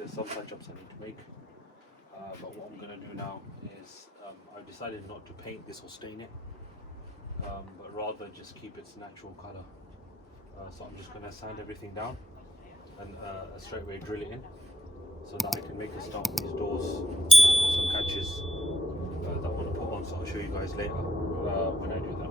there's some touch-ups I need to make. But what I'm going to do now is I've decided not to paint this or stain it, but rather just keep its natural colour. So I'm just going to sand everything down and straight away drill it in, so that I can make a start on these doors or some catches that I want to put on. So I'll show you guys later when I do that.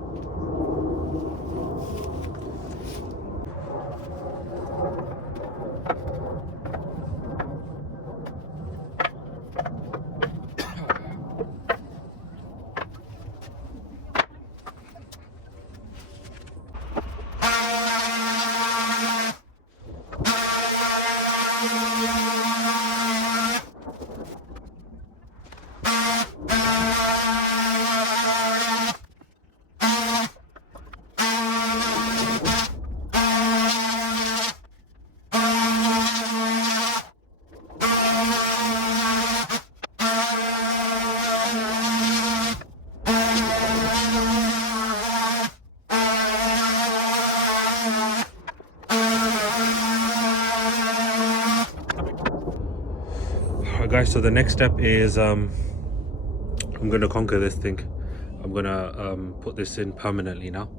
Alright guys, so the next step is I'm going to conquer this thing. I'm going to put this in permanently now.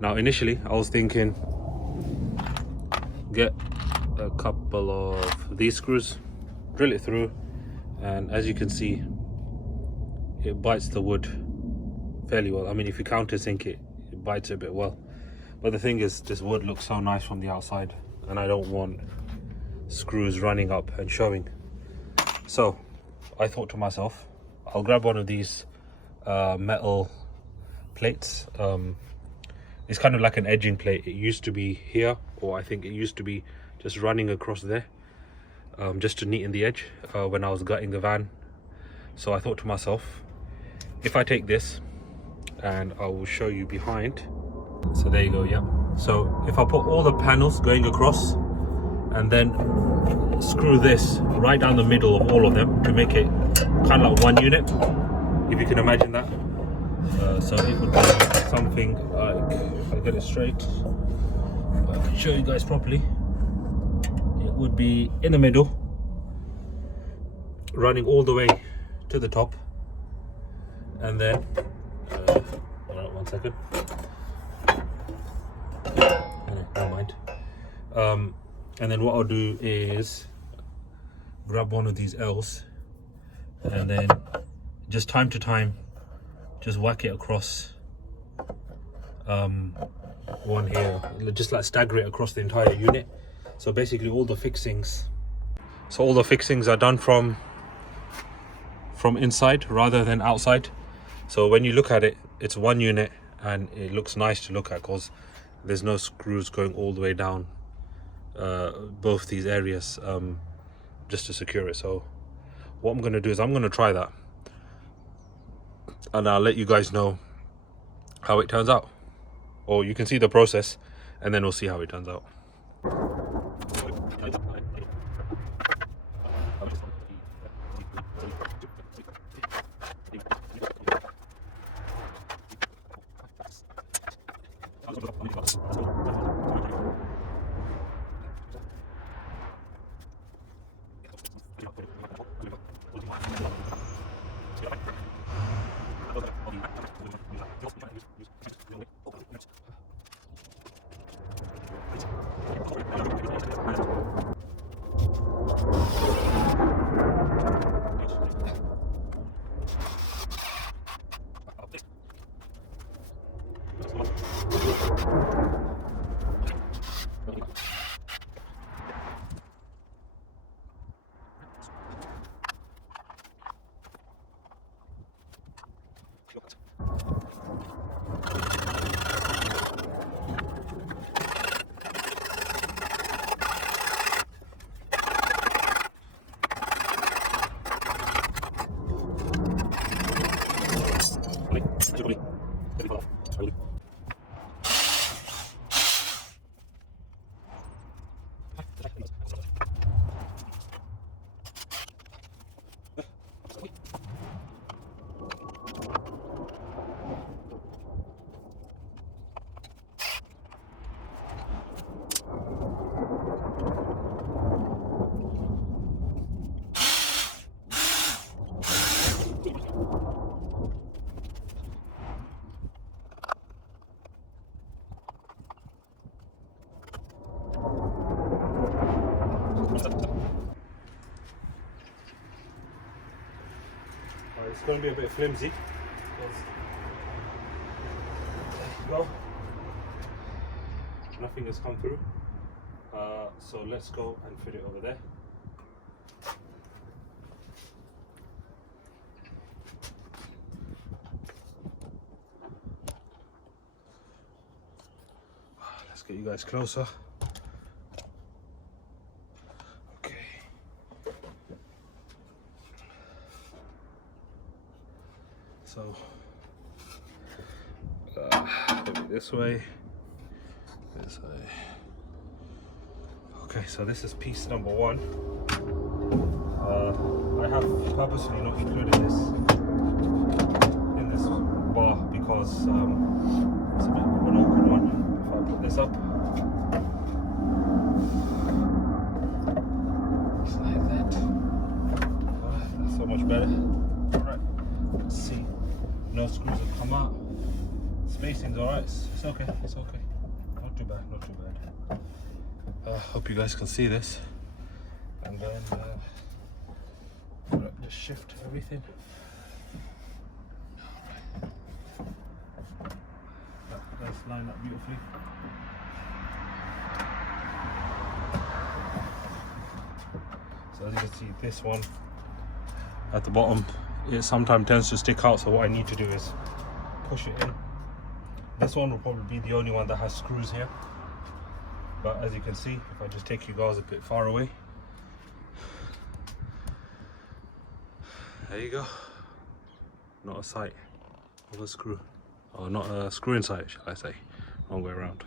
Now initially I was thinking get a couple of these screws, drill it through, and as you can see it bites the wood fairly well. I mean, if you countersink it, it bites it a bit well. But the thing is, this wood looks so nice from the outside and I don't want screws running up and showing. So I thought to myself, I'll grab one of these metal plates. It's kind of like an edging plate. It used to be here, or I think it used to be just running across there, just to neaten the edge when I was gutting the van. So I thought to myself, if I take this, and I will show you behind. So there you go, yeah. So if I put all the panels going across and then screw this right down the middle of all of them to make it kind of like one unit, if you can imagine that. So it would be something like, if I get it straight, I can show you guys properly. It would be in the middle, running all the way to the top, and then one second, never mind. And then what I'll do is grab one of these L's and then just time to time just whack it across one here, just like stagger it across the entire unit. So basically all the fixings are done from inside rather than outside. So when you look at it, it's one unit and it looks nice to look at because there's no screws going all the way down both these areas just to secure it. So what I'm going to do is I'm going to try that and I'll let you guys know how it turns out, or you can see the process and then we'll see how it turns out. going to be a bit flimsy. There you go. Nothing has come through. So let's go and fit it over there. Let's get you guys closer. So this way, this way. Okay, so this is piece number 1. I have purposely not included this in this bar because it's a bit of an awkward one. If I put this up, just like that. That's so much better. Right, let's see. No screws have come out. Spacing's alright. It's okay. It's okay. Not too bad. Not too bad. Hope you guys can see this. And then just shift everything. That's lined up beautifully. So as you can see, this one at the bottom, it sometimes tends to stick out, so what I need to do is push it in. This one will probably be the only one that has screws here, but as you can see, if I just take you guys a bit far away, there you go. Not a sight of a screw, or not a screw in sight, shall I say, wrong way around.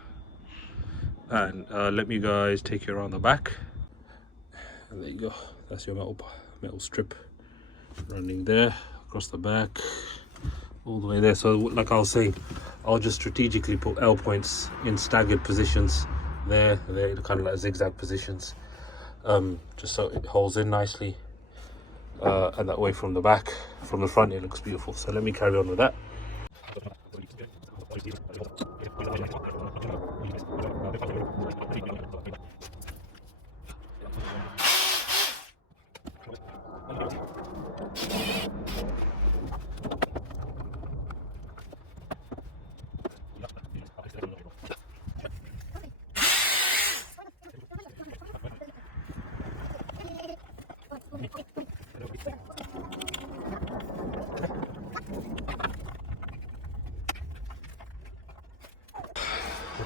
And let me guys take you around the back, and there you go. That's your metal strip running there across the back all the way there. So like I was saying, I'll just strategically put L points in staggered positions there, kind of like zigzag positions, just so it holds in nicely, and that way from the back, from the front, it looks beautiful. So let me carry on with that.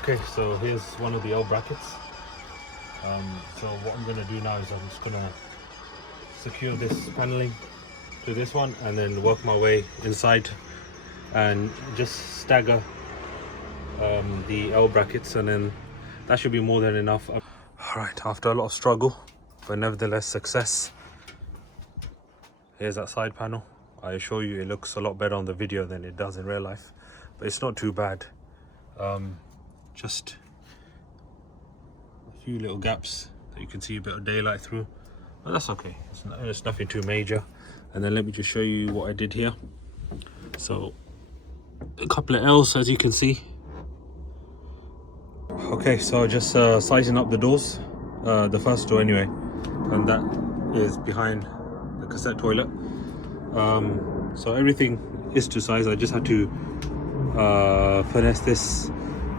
Okay, so here's one of the L brackets. So what I'm going to do now is I'm just going to secure this paneling to this one and then work my way inside and just stagger the L brackets, and then that should be more than enough. Alright, after a lot of struggle, but nevertheless success, here's that side panel. I assure you it looks a lot better on the video than it does in real life, but it's not too bad. Just a few little gaps that you can see a bit of daylight through, but that's okay. It's nothing too major. And then let me just show you what I did here. So a couple of L's, as you can see. Okay, so just sizing up the doors, the first door anyway, and that is behind the cassette toilet. So everything is to size. I just had to finesse this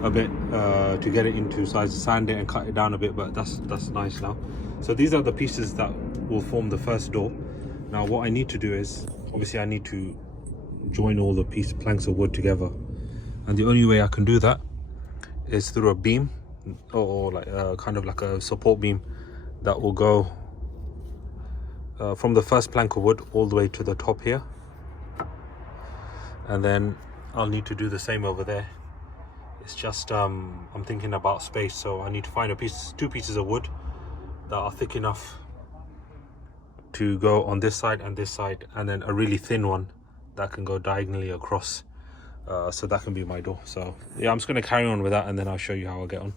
a bit to get it into size, sand it and cut it down a bit, but that's nice now. So these are the pieces that will form the first door. Now what I need to do is, obviously I need to join all the planks of wood together, and the only way I can do that is through a beam, or like kind of like a support beam that will go from the first plank of wood all the way to the top here, and then I'll need to do the same over there. It's just I'm thinking about space, so I need to find two pieces of wood that are thick enough to go on this side and this side, and then a really thin one that can go diagonally across, so that can be my door. So yeah, I'm just going to carry on with that, and then I'll show you how I get on.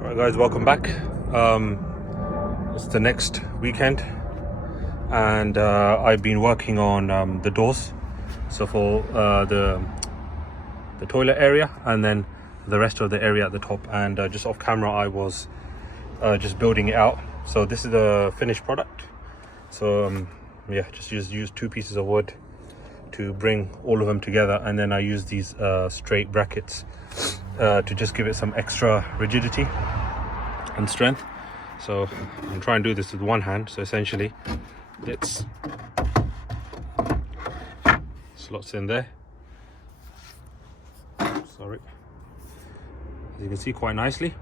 Alright guys, welcome back. It's the next weekend, and I've been working on the doors. So for the toilet area, and then the rest of the area at the top. And just off camera I was just building it out. So this is the finished product. So yeah, just use 2 pieces of wood to bring all of them together, and then I use these straight brackets to just give it some extra rigidity and strength. So I'm trying to do this with one hand. So essentially it slots in there, sorry, as you can see, quite nicely.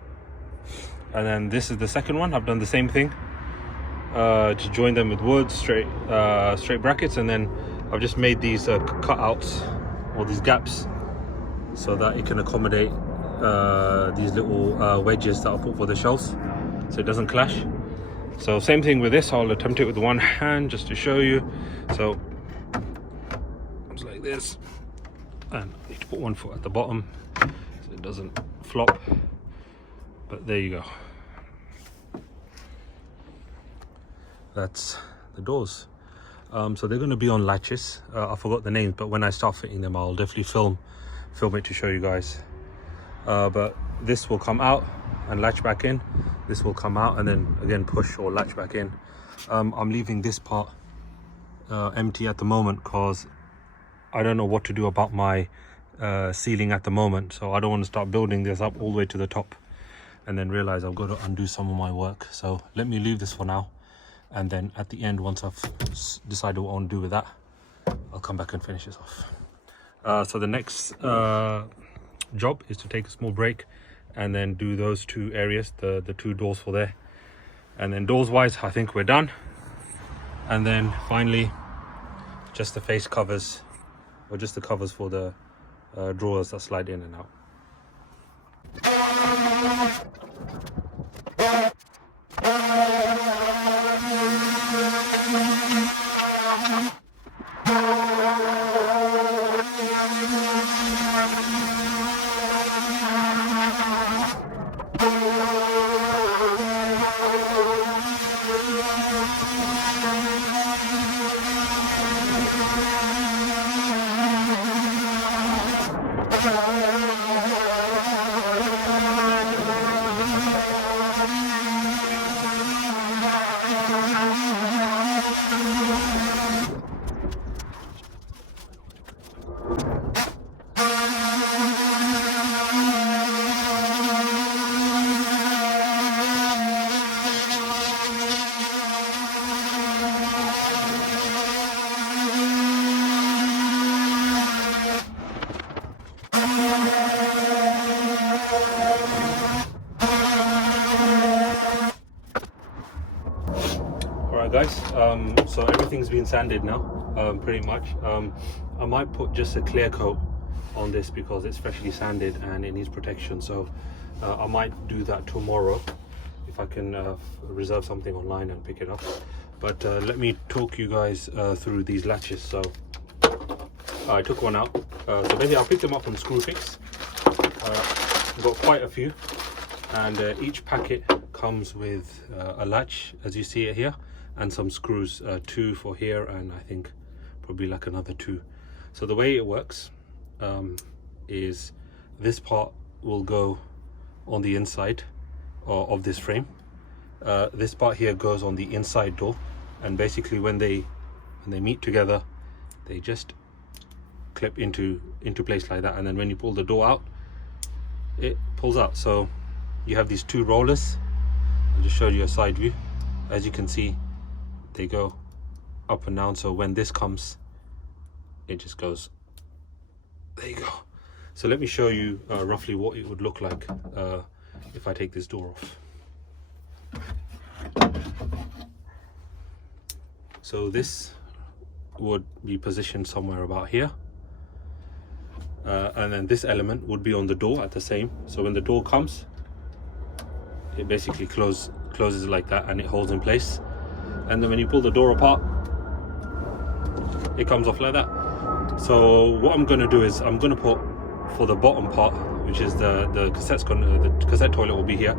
And then this is the second one. I've done the same thing, to join them with wood, straight brackets, and then I've just made these cutouts, or these gaps, so that it can accommodate these little wedges that I'll put for the shelves, so it doesn't clash. So same thing with this. I'll attempt it with one hand just to show you. So it's like this, and I need to put one foot at the bottom so it doesn't flop, but there you go. That's the doors. So they're going to be on latches. I forgot the names, but when I start fitting them I'll definitely film it to show you guys. But this will come out and latch back in, this will come out and then again push or latch back in. I'm leaving this part empty at the moment because I don't know what to do about my ceiling at the moment. So I don't want to start building this up all the way to the top and then realize I've got to undo some of my work. So let me leave this for now, and then at the end, once I've decided what I want to do with that, I'll come back and finish this off. So the next job is to take a small break and then do those 2 areas, the 2 doors for there. And then doors wise, I think we're done. And then finally, just the face covers, or just the covers for the drawers that slide in and out. Guys, so everything's been sanded now, pretty much. I might put just a clear coat on this because it's freshly sanded and it needs protection, so I might do that tomorrow if I can reserve something online and pick it up. But let me talk you guys through these latches. So I took one out, so basically I picked them up from Screwfix. I've got quite a few, and each packet comes with a latch, as you see it here, and some screws, 2 for here, and I think probably like another 2. So the way it works is this part will go on the inside of this frame. This part here goes on the inside door, and basically when they meet together, they just clip into place like that, and then when you pull the door out, it pulls out. So you have these 2 rollers. I'll just show you a side view. As you can see, they go up and down, so when this comes, it just goes, there you go. So let me show you roughly what it would look like if I take this door off. So this would be positioned somewhere about here, and then this element would be on the door at the same. So when the door comes, it basically closes like that, and it holds in place. And then when you pull the door apart, it comes off like that. So what I'm going to do is I'm going to put, for the bottom part, which is the cassette toilet will be here.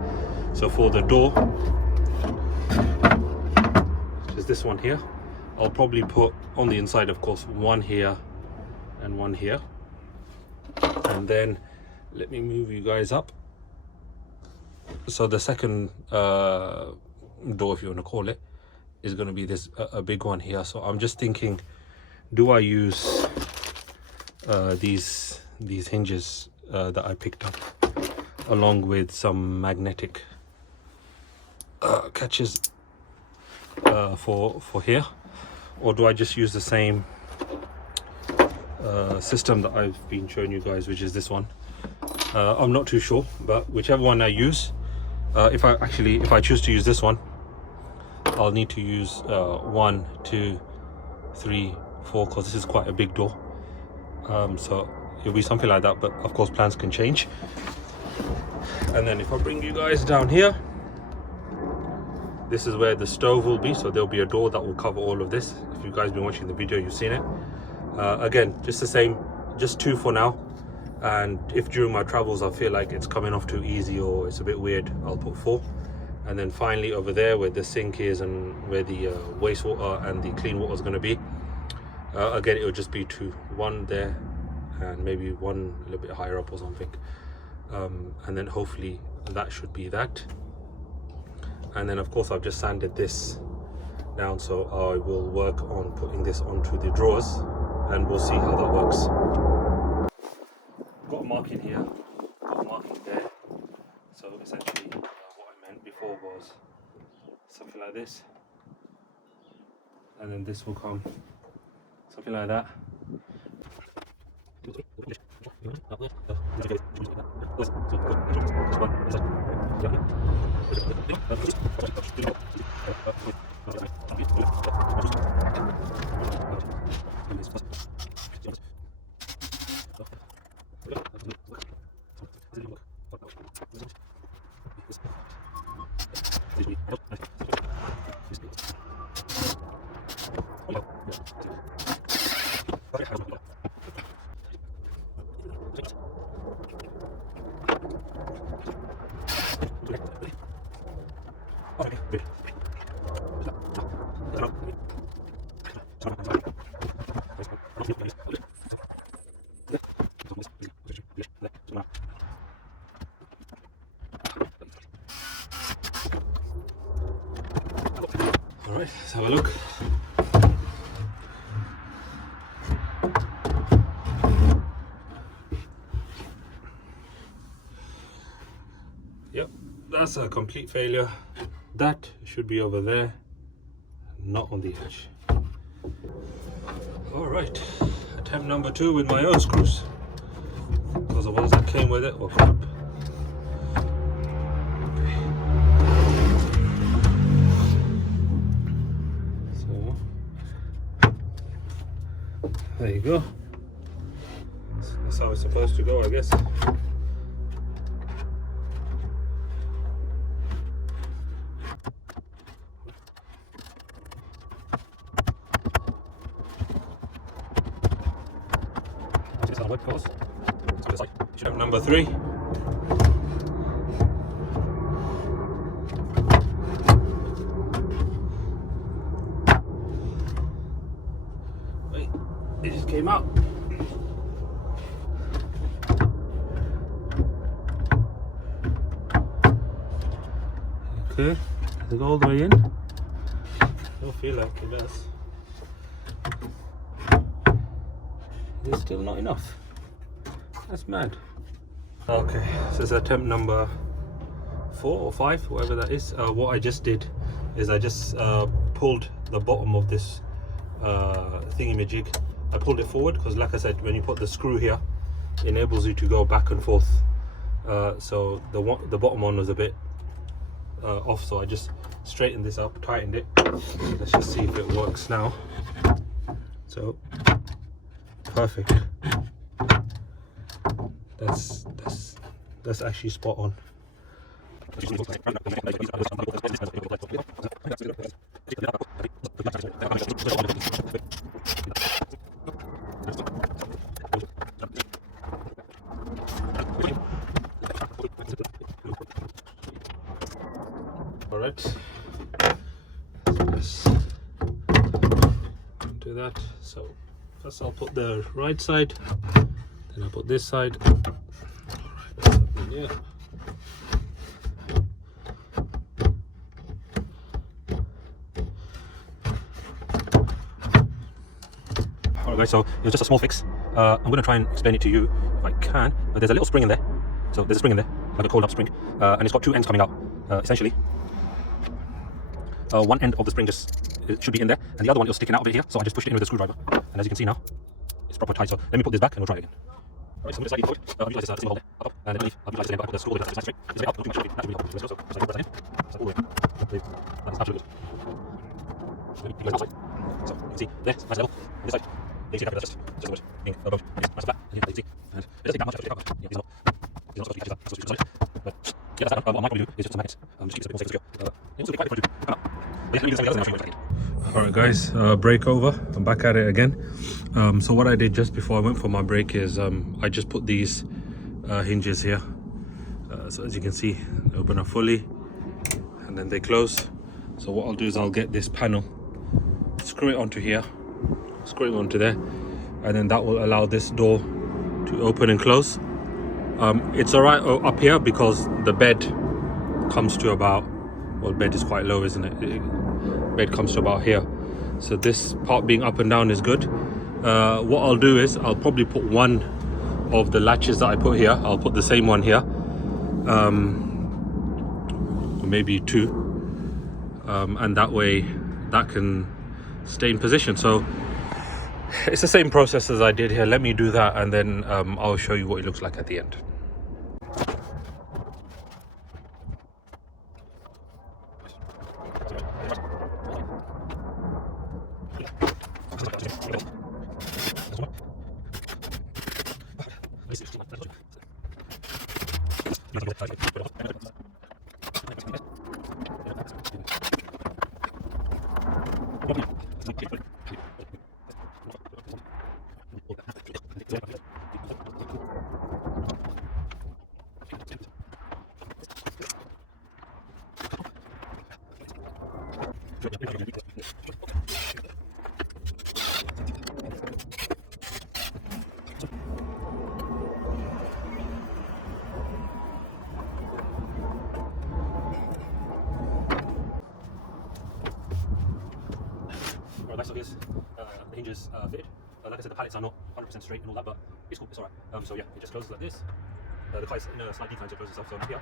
So for the door, which is this one here, I'll probably put on the inside, of course, one here and one here. And then let me move you guys up. So the second door, if you want to call it, is going to be this a big one here. So I'm just thinking, do I use these hinges that I picked up, along with some magnetic catches for here, or do I just use the same system that I've been showing you guys, which is this one? I'm not too sure, but whichever one I use, if I choose to use this one, I'll need to use 1, 2, 3, 4, because this is quite a big door. So it'll be something like that, but of course plans can change. And then if I bring you guys down here, this is where the stove will be, so there'll be a door that will cover all of this. If you guys been watching the video, you've seen it. Again, just the same, just 2 for now, and if during my travels I feel like it's coming off too easy or it's a bit weird, I'll put 4. And then finally over there where the sink is and where the wastewater and the clean water is going to be, again it'll just be 2, 1 there and maybe 1 a little bit higher up or something, and then hopefully that should be that. And then of course I've just sanded this down, so I will work on putting this onto the drawers and we'll see how that works. Got a marking here, got a marking there, so essentially what I meant before was something like this, and then this will come something like that. Alright, let's have a look. Yep, that's a complete failure. That should be over there, not on the edge. Alright, attempt number 2 with my own screws, because the ones that came with it were crap. So there you go. That's how it's supposed to go, I guess. Number 3. Wait, it just came out. Okay, does it go all the way in? I don't feel like it does. It's still not enough. That's mad. Okay, so it's attempt number 4 or 5, whatever that is. What I just did is I just pulled the bottom of this thingy-majig. I pulled it forward because, like I said, when you put the screw here, it enables you to go back and forth. So the bottom one was a bit off, so I just straightened this up, tightened it. Let's just see if it works now. So perfect. That's actually spot on. All right, let's do that. So first I'll put the right side, Then I put this side. Yeah. Alright guys, so it was just a small fix. I'm going to try and explain it to you if I can. But there's a little spring in there. So there's a spring in there, like a coiled up spring. And it's got two ends coming out, essentially. One end of the spring it should be in there, and the other one is sticking out a bit here. So I just pushed it in with a screwdriver. And as you can see now, it's proper tight. So let me put this back and we'll try it again. Alright, so I'm going to slightly forward. I've utilized this single hole there, up, and then underneath, I've utilized the same, but I put the screw hole there, that's straight. It's a bit up, not too much, that's really helpful. Let's go, so I put that in. So all the way. That is absolutely good. Let me utilise that side. So you can see there, nice level. This side, you see that, that's just about being above. It's nice and flat, and you can see. And it doesn't take that much actually, but yeah, these are not supposed to be that's supposed to be solid. But yeah, that's that. What I might probably do is just some magnets. Just keep it a bit more safe and secure. It also be quite different to come out. But yeah, let me do something else and I'll show you what I did. Alright guys, break over. I'm back at it again. So what I did just before I went for my break is I just put these hinges here. So as you can see, they open up fully and then they close. So what I'll do is I'll get this panel, screw it onto here, screw it onto there, and then that will allow this door to open and close. It's alright up here because the bed comes to about, well, bed is quite low, isn't it? Bed comes to about here. So this part being up and down is good. What I'll do is I'll probably put one of the latches that I put here, I'll put the same one here, or maybe two, and that way that can stay in position. So it's the same process as I did here. Let me do that and then I'll show you what it looks like at the end. Alright, so here's the hinges fitted. Like I said, the pallets are not 100% straight and all that, but it's cool, it's alright. So yeah, it just closes like this. The car is in a slight decline to close itself, so here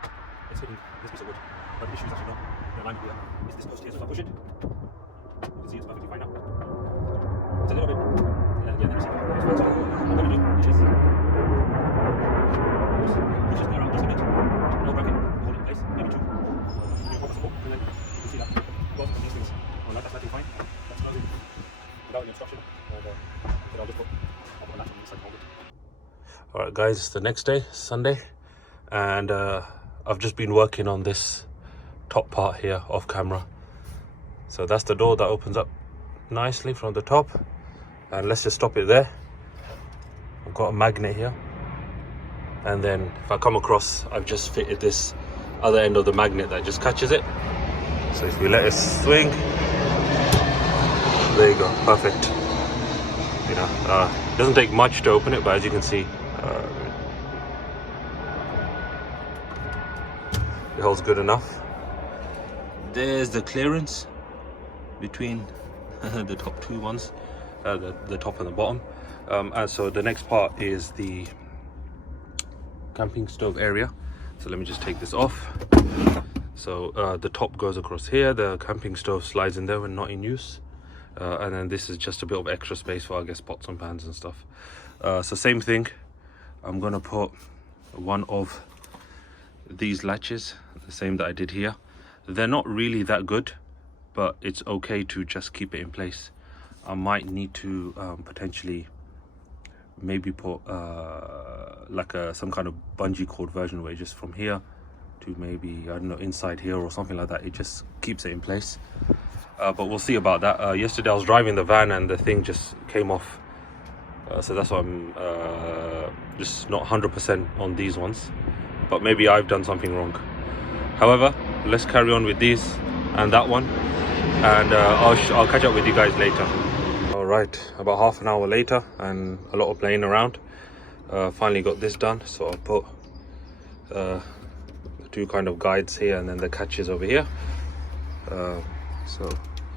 it's hitting this piece of wood. But the issue is actually not the alignment here. It's this post here, so if I push it, you can see it's perfectly fine now. It's a little bit, yeah, let me see. It's fine. So what I'm going to do is just push this around just a bit. No bracket, hold it in place, maybe two. Do a support, and then you can see that both of these things on that, that's perfectly fine. That's closing without any obstruction. And then I'll just put a latch on the inside and hold it. Alright guys, it's the next day, Sunday, and I've just been working on this top part here off camera. So that's the door that opens up nicely from the top, and let's just stop it there. I've got a magnet here, and then if I come across, I've just fitted this other end of the magnet that just catches it. So if you let it swing, there you go, perfect. You know, it doesn't take much to open it, but as you can see, it holds good enough. There's the clearance between the top two ones, the top and the bottom. And so the next part is the camping stove area. So let me just take this off. So the top goes across here, the camping stove slides in there when not in use. And then this is just a bit of extra space for, I guess, pots and pans and stuff. So same thing, I'm gonna put one of these latches, the same that I did here. They're not really that good, but it's okay to just keep it in place. I might need to potentially maybe put like some kind of bungee cord version where just from here to maybe, I don't know, inside here or something like that, it just keeps it in place. But we'll see about that. Yesterday I was driving the van and the thing just came off. So that's why I'm just not 100% on these ones. But maybe I've done something wrong. However, let's carry on with these and that one. And I'll catch up with you guys later. All right, about half an hour later and a lot of playing around. Finally got this done, so I'll put the two kind of guides here and then the catches over here. So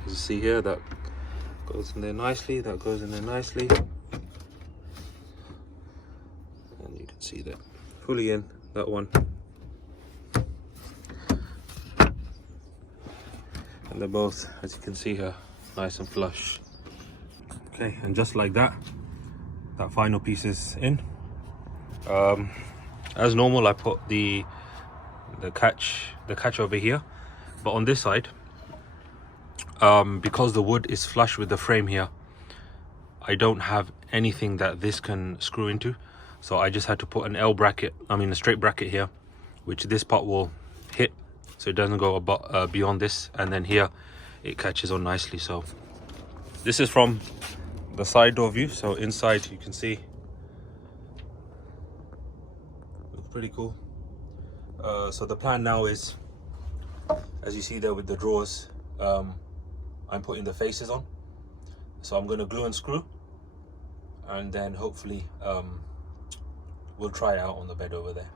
as you see here, that goes in there nicely, that goes in there nicely, and you can see that fully in, that one, and they're both, as you can see here, nice and flush. Okay, and just like that, that final piece is in. As normal, I put the catch over here, but on this side, because the wood is flush with the frame here, I don't have anything that this can screw into, so I just had to put an L bracket, a straight bracket here, which this part will hit, so it doesn't go beyond this, and then here it catches on nicely. So this is from the side door view, so inside you can see, looks pretty cool. So the plan now is, as you see there with the drawers, I'm putting the faces on, so I'm going to glue and screw, and then hopefully we'll try it out on the bed over there.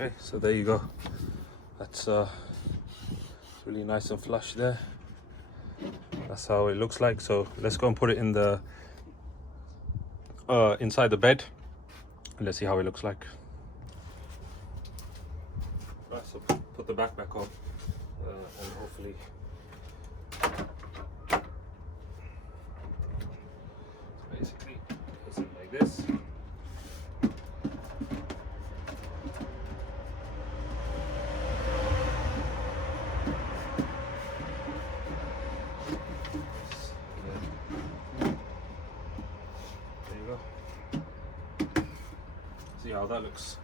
Okay, so there you go. That's really nice and flush there. That's how it looks like. So let's go and put it in the inside the bed, and let's see how it looks like. Right, so put the back on, and hopefully basically it's like this. See how that looks.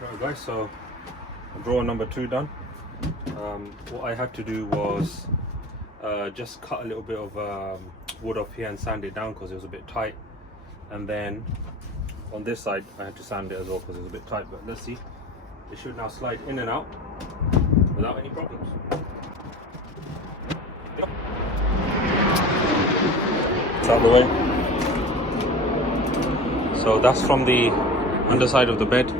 Right guys, so drawer number 2 done. What I had to do was just cut a little bit of wood off here and sand it down because it was a bit tight, and then on this side I had to sand it as well because it was a bit tight, but let's see, it should now slide in and out without any problems. It's out of the way. So that's from the underside of the bed.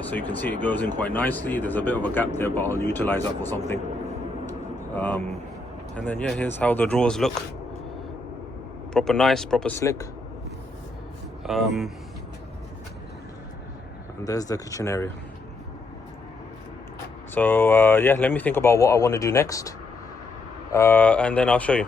So you can see it goes in quite nicely. There's a bit of a gap there, but I'll utilize that for something. And then yeah, here's how the drawers look. Proper nice, proper slick. And there's the kitchen area. So yeah, let me think about what I want to do next, and then I'll show you.